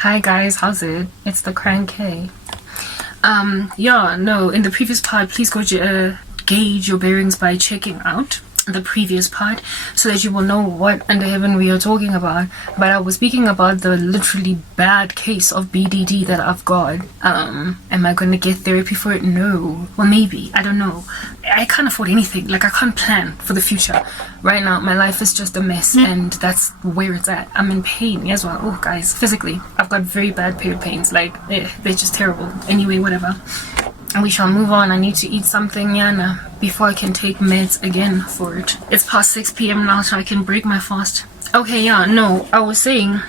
Hi guys, how's it? It's the Crank K. In the previous part, please go gauge your bearings by checking out the previous part so that you will know what under heaven we are talking about. But I was speaking about the literally bad case of BDD that I've got. Am I gonna get therapy for it? No. Well, maybe. I don't know. I can't afford anything. Like, I can't plan for the future. Right now, my life is just a mess, and that's where it's at. I'm in pain as well. Oh, guys, physically, I've got very bad period pains. Like, they're just terrible. Anyway, whatever. And we shall move on. I need to eat something, Yana, before I can take meds again for it. It's past 6 p.m. now, so I can break my fast. Okay, I was saying,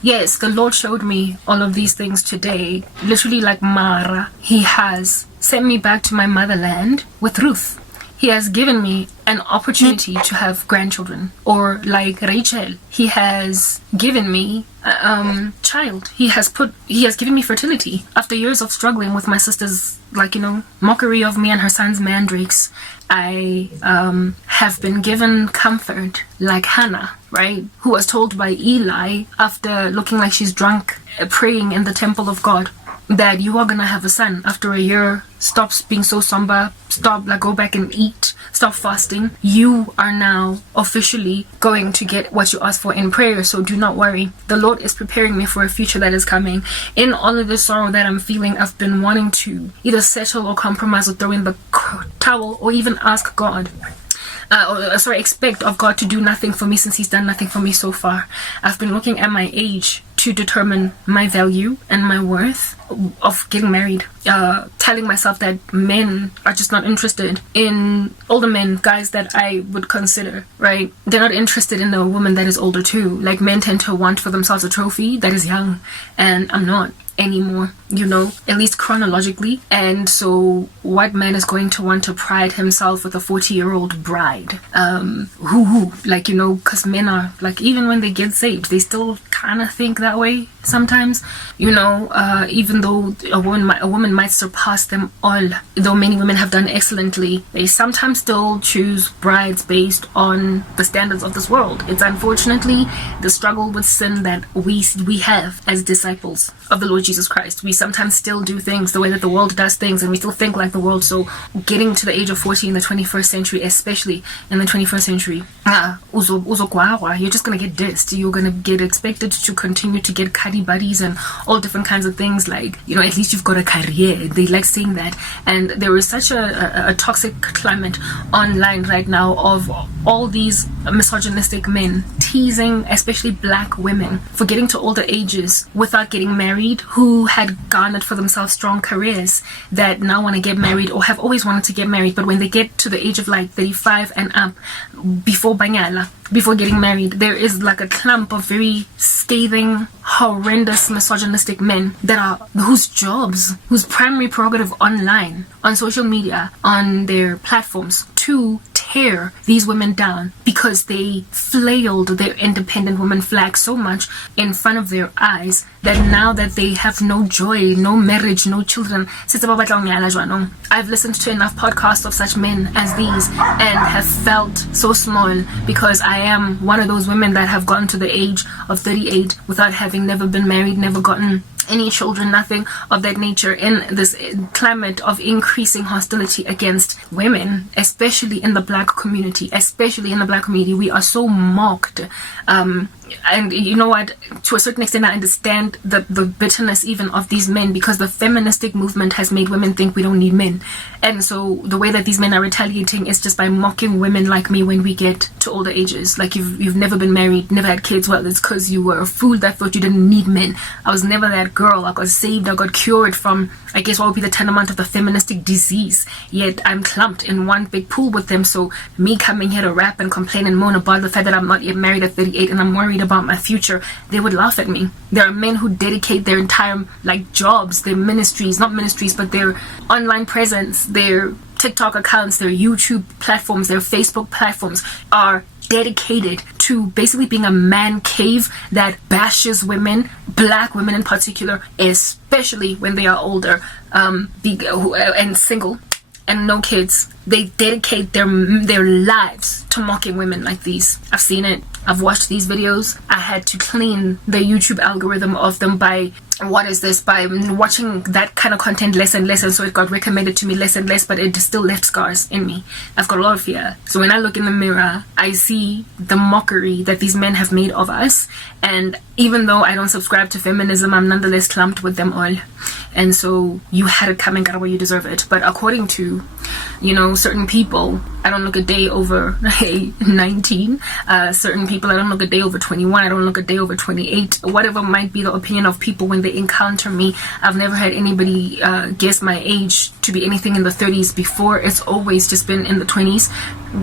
yes, the Lord showed me all of these things today. Literally like Mara. He has sent me back to my motherland with Ruth. He has given me an opportunity to have grandchildren. Or like Rachel, he has given me a child. He has given me fertility. After years of struggling with my sister's, mockery of me and her son's mandrakes, I have been given comfort like Hannah, right? Who was told by Eli after looking like she's drunk, praying in the temple of God, that you are gonna have a son after a year. Stop being so somber. Go back and eat. Stop fasting. You are now officially going to get what you asked for in prayer, so do not worry. The Lord is preparing me for a future that is coming. In all of the sorrow that I'm feeling, I've been wanting to either settle or compromise or throw in the towel or even ask God. Expect of God to do nothing for me since He's done nothing for me so far. I've been looking at my age to determine my value and my worth of getting married. Telling myself that men are just not interested in older men, guys that I would consider, right? They're not interested in a woman that is older too. Like, men tend to want for themselves a trophy that is young, and I'm not anymore, at least chronologically. And so what man is going to want to pride himself with a 40-year-old bride? Because men are like, even when they get saved, they still kind of think that way sometimes, even though a woman might surpass them all, though many women have done excellently, they sometimes still choose brides based on the standards of this world. It's unfortunately the struggle with sin that we have as disciples of the Lord Jesus Christ. We sometimes still do things the way that the world does things, and we still think like the world. So getting to the age of 40 in the 21st century, especially in the 21st century, you're just gonna get dissed. You're gonna get expected to continue to get cuddy buddies and all different kinds of things. Like, at least you've got a career. They like saying that. And there is such a toxic climate online right now of all these misogynistic men teasing especially black women for getting to older ages without getting married, who had garnered for themselves strong careers, that now want to get married or have always wanted to get married, but when they get to the age of like 35 and up, before getting married, there is like a clump of very scathing, horrendous, misogynistic men whose primary prerogative online, on social media, on their platforms, to tear these women down because they flailed their independent woman flag so much in front of their eyes that now that they have no joy, no marriage, no children. I've listened to enough podcasts of such men as these and have felt so small, because I am one of those women that have gotten to the age of 38 without having never been married, never gotten any children, nothing of that nature, in this climate of increasing hostility against women, especially in the black community. We are so mocked. And you know what, to a certain extent I understand the bitterness even of these men, because the feministic movement has made women think we don't need men. And so the way that these men are retaliating is just by mocking women like me when we get to older ages. Like, you've never been married, never had kids. Well, it's because you were a fool that thought you didn't need men. I was never that girl. I got saved, I got cured from, I guess, what would be the tenement of the feministic disease, yet I'm clumped in one big pool with them. So me coming here to rap and complain and moan about the fact that I'm not yet married at 38 and I'm worried about my future, they would laugh at me. There are men who dedicate their entire jobs, their not ministries, but their online presence, their TikTok accounts, their YouTube platforms, their Facebook platforms are dedicated to basically being a man cave that bashes women, black women in particular, especially when they are older, and single and no kids. They dedicate their lives to mocking women like these. I've seen it. I've watched these videos, I had to clean the YouTube algorithm of them by by watching that kind of content less and less, and so it got recommended to me less and less, but it still left scars in me. I've got a lot of fear. So when I look in the mirror, I see the mockery that these men have made of us, and even though I don't subscribe to feminism, I'm nonetheless clumped with them all. And so you had it coming, Karabo, you deserve it. But according to, certain people, I don't look a day over 19. Certain people, I don't look a day over 21. I don't look a day over 28. Whatever might be the opinion of people when they encounter me. I've never had anybody guess my age to be anything in the 30s before. It's always just been in the 20s.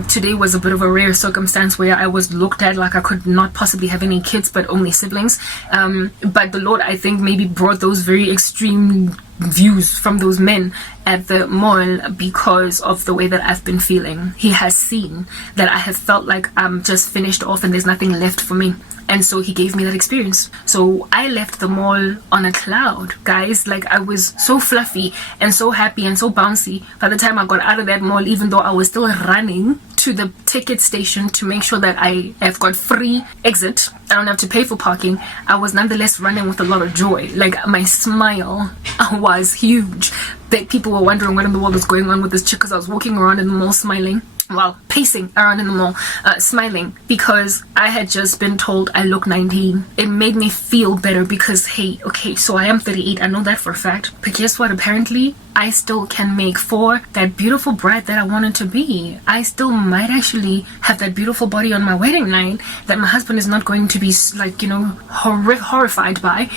Today was a bit of a rare circumstance where I was looked at like I could not possibly have any kids but only siblings. But the Lord, I think, maybe brought those very extreme views from those men at the mall because of the way that I've been feeling. He has seen that I have felt like I'm just finished off and there's nothing left for me. And so he gave me that experience. So I left the mall on a cloud, guys. Like, I was so fluffy and so happy and so bouncy by the time I got out of that mall, even though I was still running to the ticket station to make sure that I have got free exit. I don't have to pay for parking. I was nonetheless running with a lot of joy. Like, my smile was huge. That people were wondering what in the world was going on with this chick, because I was walking around in the mall smiling. Well, pacing around in the mall, smiling, because I had just been told I look 19. It made me feel better because, hey, okay, so I am 38. I know that for a fact. But guess what? Apparently, I still can make for that beautiful bride that I wanted to be. I still might actually have that beautiful body on my wedding night that my husband is not going to be, like, horrified by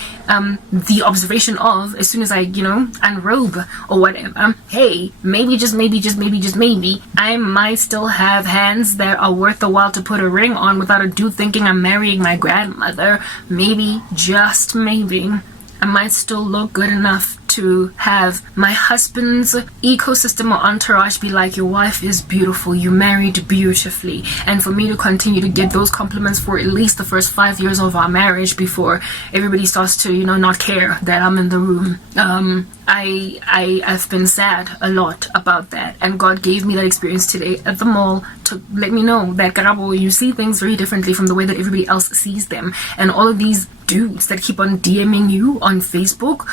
the observation of as soon as I, unrobe or whatever. Hey, maybe, just maybe, I might still have hands that are worth the while to put a ring on without a dude thinking I'm marrying my grandmother. Maybe, just maybe, I might still look good enough to have my husband's ecosystem or entourage be like, your wife is beautiful, you married beautifully, and for me to continue to get those compliments for at least the first 5 years of our marriage before everybody starts to not care that I'm in the room. I've been sad a lot about that, and God gave me that experience today at the mall to let me know that, Karabo, you see things very differently from the way that everybody else sees them. And all of these dudes that keep on DMing you on Facebook,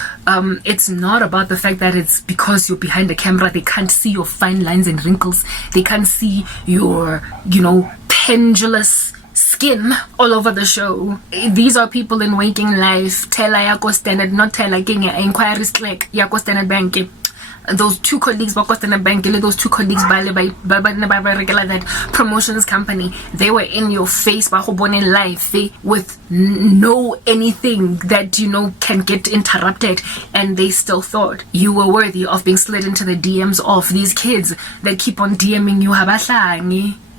it's not about the fact that it's because you're behind the camera. They can't see your fine lines and wrinkles. They can't see your, pendulous skin all over the show. These are people in waking life. Tela yako standard, not tela kenya inquiries click yako standard bank. Those two colleagues those two colleagues by that promotions company, they were in your face in life with no anything that can get interrupted, and they still thought you were worthy of being slid into the DMs of these kids that keep on DMing you.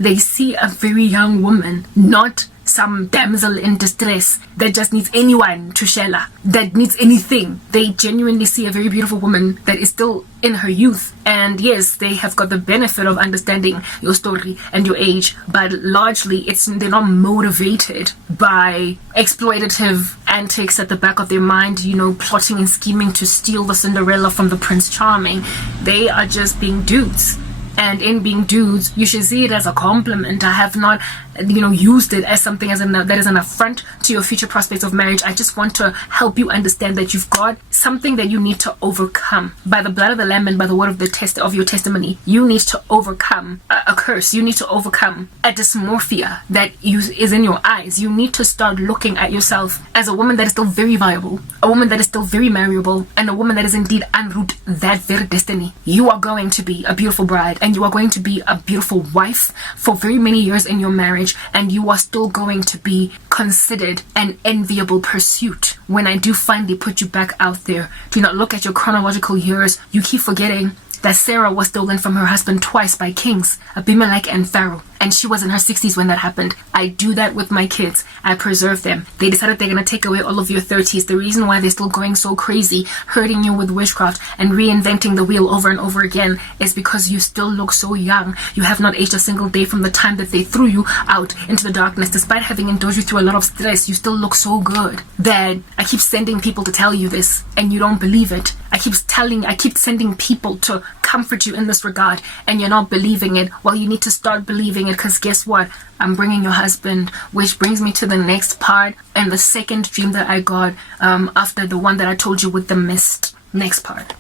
They see a very young woman, not some damsel in distress that just needs anyone to share, that needs anything. They genuinely see a very beautiful woman that is still in her youth. And yes, they have got the benefit of understanding your story and your age, but largely they're not motivated by exploitative antics at the back of their mind, plotting and scheming to steal the Cinderella from the Prince Charming. They are just being dudes. And in being dudes, you should see it as a compliment. I have not, used it as something that is an affront to your future prospects of marriage. I just want to help you understand that you've got something that you need to overcome. By the blood of the Lamb and by the word of your testimony, you need to overcome a curse. You need to overcome a dysmorphia that is in your eyes. You need to start looking at yourself as a woman that is still very viable, a woman that is still very marriable, and a woman that is indeed en route that very destiny. You are going to be a beautiful bride, and you are going to be a beautiful wife for very many years in your marriage, and you are still going to be considered an enviable pursuit when I do finally put you back out there. Do not look at your chronological years. You keep forgetting that Sarah was stolen from her husband twice by kings, Abimelech and Pharaoh. And she was in her 60s when that happened. I do that with my kids. I preserve them. They decided they're going to take away all of your 30s. The reason why they're still going so crazy, hurting you with witchcraft and reinventing the wheel over and over again, is because you still look so young. You have not aged a single day from the time that they threw you out into the darkness. Despite having endured you through a lot of stress, you still look so good that I keep sending people to tell you this and you don't believe it. I keep sending people to comfort you in this regard and you're not believing it, well, you need to start believing it, because guess what? I'm bringing your husband, which brings me to the next part and the second dream that I got after the one that I told you with the mist. Next part.